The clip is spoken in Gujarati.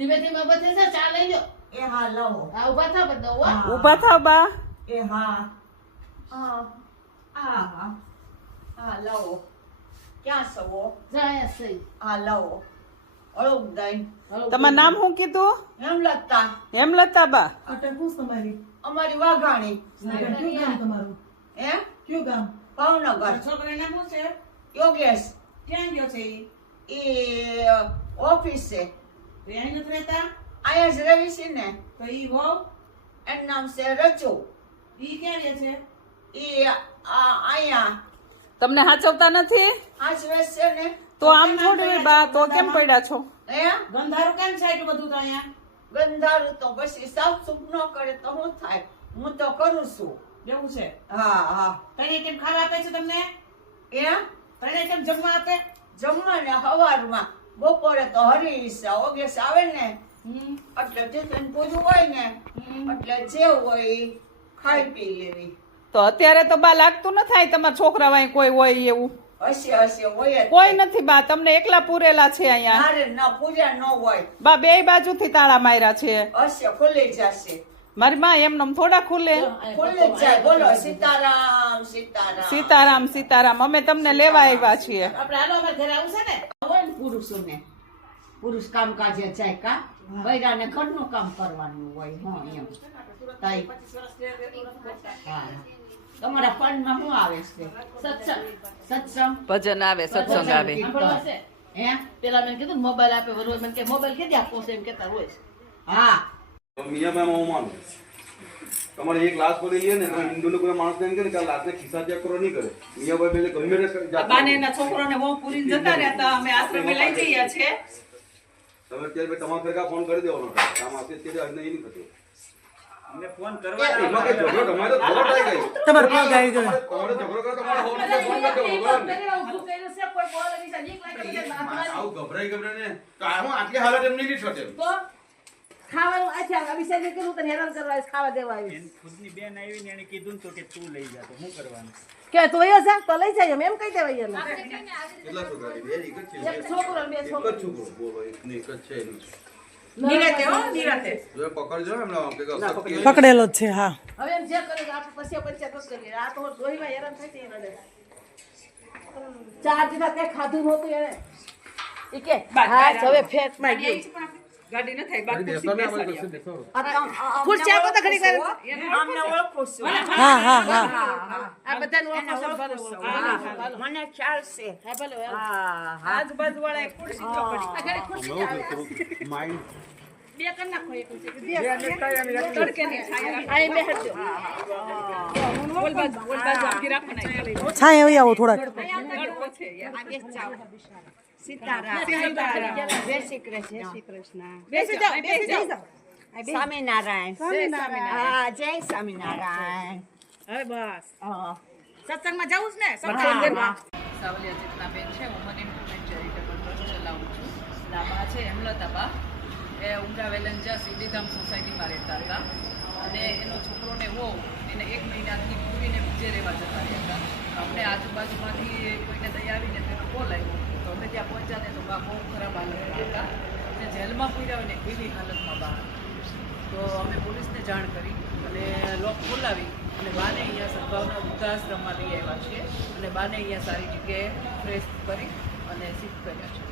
ધીમે ધીમે બધી છે ચા લઈ લો. એ હા લવો. હા ઊભા થાવ બધા હો. ઊભા થાવ બા. એ હા હા હા હા લવો. ક્યાં સવો? જાય સહી. હા લવો. અળુક દઈ. તમારું નામ શું કીધું? હેમલતા. હેમલતા બા. અટક હું તમારી અમારી વાઘાણી. કયું ગામ તમારું? હે કયું ગામ? ભાવનગર. છોકરાનું નામ શું છે? યોગેશ. ક્યાં ગયો છે ઈ? એ ઓફિસ છે. તો અહીં નથી રહેતા? અહીંયા જ રહી છે ને. તો ઈ વહુ? એનું નામ છે રચુ. ઈ ક્યાં રહે છે? એ અહીંયા તમને હાચવતા નથી? આસવેસ છે ને. તો આમ થોડું બા, તો કેમ પડ્યા છો? હે ગંધારું કેમ છે એટલું બધું તો અહીંયા? ગંધારું તો પછી સાફ સુફ ન કરે તો શું થાય? હું તો કરું છું. એવું છે? હા હા. કઈ ટાઈમ ખાવા આપે છે તમને? એ કઈ ટાઈમ જમવા આપે? જમવાને સવારમાં બપોરે તો હરીસા ઓગેસ આવે ને એટલે ટિફિન પૂરું હોય ને એટલે જે હોય ઈ ખાઈ પી લેવી. તો અત્યારે તો બા લાગતું ન થાય તમારા છોકરા વાંહે કોઈ હોય એવું? હશે હશે હોય જ. કોઈ નથી બા, તમને એકલા પૂરેલા છે અહીંયા. મારે ના પૂજા ન હોય. બા બે બાજુથી તાળા માર્યા છે. હશે ખુલી જશે. મારી માં એમનેમ થોડા ખુલે. ખુલી જ જાય. બોલો સીતારામ સીતારામ. સીતારામ સીતારામ. અમે તમને લેવા આવ્યા છીએ. આપણે હાલો અમારે ઘરે આવું છે ને? હોય ને પુરુષોને પુરુષ કામકાજે જાય કા બૈરાને ઘરનું કામ કરવાનું હોય. હા એમ તાઈ. હા તમારા ફંડમાં શું આવે છે? સત્સંગ. સત્સંગ ભજન આવે, સત્સંગ આવે. સાંભળવા છે. હે પેલા મને કીધું મોબાઈલ આપે બરોબર, મને કે મોબાઈલ કેદી આપવો છે એમ કેતા રોજ. હા મિયાભાઈ હું માનું તમારે એક લાશ બોલી લઈએ ને તો હિન્દુ કોઈ માણસ એમ કે ને કે લાશને ખિસ્સા ચેક કરો નહીં કરે. મિયાભાઈ પેલે ગમે તે બાને એના છોકરોને બહુ પૂરી જતા રહેતા, અમે આશ્રમે લઈ જઈએ છીએ. તમે અત્યારે તમારા ભેગા ફોન કરી દેવાનો કામ આપે ત્યારે આજને એ નહીં થતું. અમને ફોન એમાં કરવા કઈ ઝઘડો તમારે તો ઝઘડો થઈ ગઈ. તમારો પગ આવી ગયો. તમારે ઝઘડો કરો તમારે ફોન કરી દેવો બરાબર ને? ઊભું કર્યું છે, કોઈ બોલે નહીં, સાજી એક લાખ રૂપિયા આવું ગભરાઈ ને તો હું આટલી હાલત એમ નહીં થશે. તો ખાવાનું આ છે અભિષેક ને કીધું તને હેરાન કરવા આવીશ, ખાવા દેવા આવીશ. એની ખુદની બેન આવી ને એને કીધું ને તો કે તું લઈ જા, તો શું કરવાનું? કે તું અહીંયા જા તો લઈ જાય એમ કહી દેવાય એને. કેટલા છોકરા છે? બે જ એક જ છે. એક છોકરો ને બે એક જ છોકરો. છોકરો બોલો એક ને એક જ છે એનું. નિરાતે હો, નિરાતે. જો પકડજો એમના કે શક્તિ પકડેલો જ છે. હા. હવે એમ જે કરે તો આપણે પછી પંચાયત કરીએ. આ તો દોહીમાં હેરાન થાય છે એને. ચાર દીધા કઈ ખાધું નહોતું એને. ઈ કે હા હવે ફેટમાં ગયું. ગાડી ન થાય, બા બેસવા ને આપણે કશું બેસો. ખુરશી આપો તો ખરી કરે. આમને ઓળખું છું. હા હા હા. આ બધાને ઓળખો છો, ભલે ઓળખો. મને ખ્યાલ છે. હા ભલે હવે. હા હા આજુબાજુ વાળા એક ખુરશી ચોપડી. આ ઘડી ખુરશી જ આવે. બે કર નાખો એક ખુરશી. તડકે ની છાયા. આ બે હટજો. બોલ બાજુ આપી રાખો ને. છાંય આવી આવો થોડાક. તડકો છે યાર. સીતારામ. જય શ્રી કૃષ્ણ. બેસી જાઓ, બેસી જાઓ. સ્વામિનારાયણ. હા જય સ્વામિનારાયણ. હવે બસ. હા સત્સંગમાં જવું છે ને? હા. સાવલિયા ચેતનાબેન છે, વુમન ઇમ્પ્રુવમેન્ટ ચેરિટેબલ ટ્રસ્ટ ચલાવું છું. લાંબા છે હેમલતાબા, એ ઉમરા વેલંજા સિદ્ધિધામ સોસાયટીમાં રહેતા હતા અને એનો છોકરોને વહુ એને 1 મહિનાથી પૂરીને બીજે રહેવા જતા રહ્યા હતા. અમને આજુબાજુમાંથી કોઈને દયા આવીને તેનો કોલ આવ્યો તો અમે ત્યાં પહોંચ્યા ને તો બા બહુ ખરાબ હાલતમાં હતા. જે જેલમાં પૂર્યા હોય ને એવી હાલતમાં બહાર. તો અમે પોલીસને જાણ કરી અને લોક ખોલાવી અને બાને અહીંયા સદભાવના વૃદ્ધાશ્રમમાં લઈ આવ્યા છીએ અને બાને અહીંયા સારી જગ્યાએ ફ્રેશ કરી અને શિફ્ટ કર્યા છે.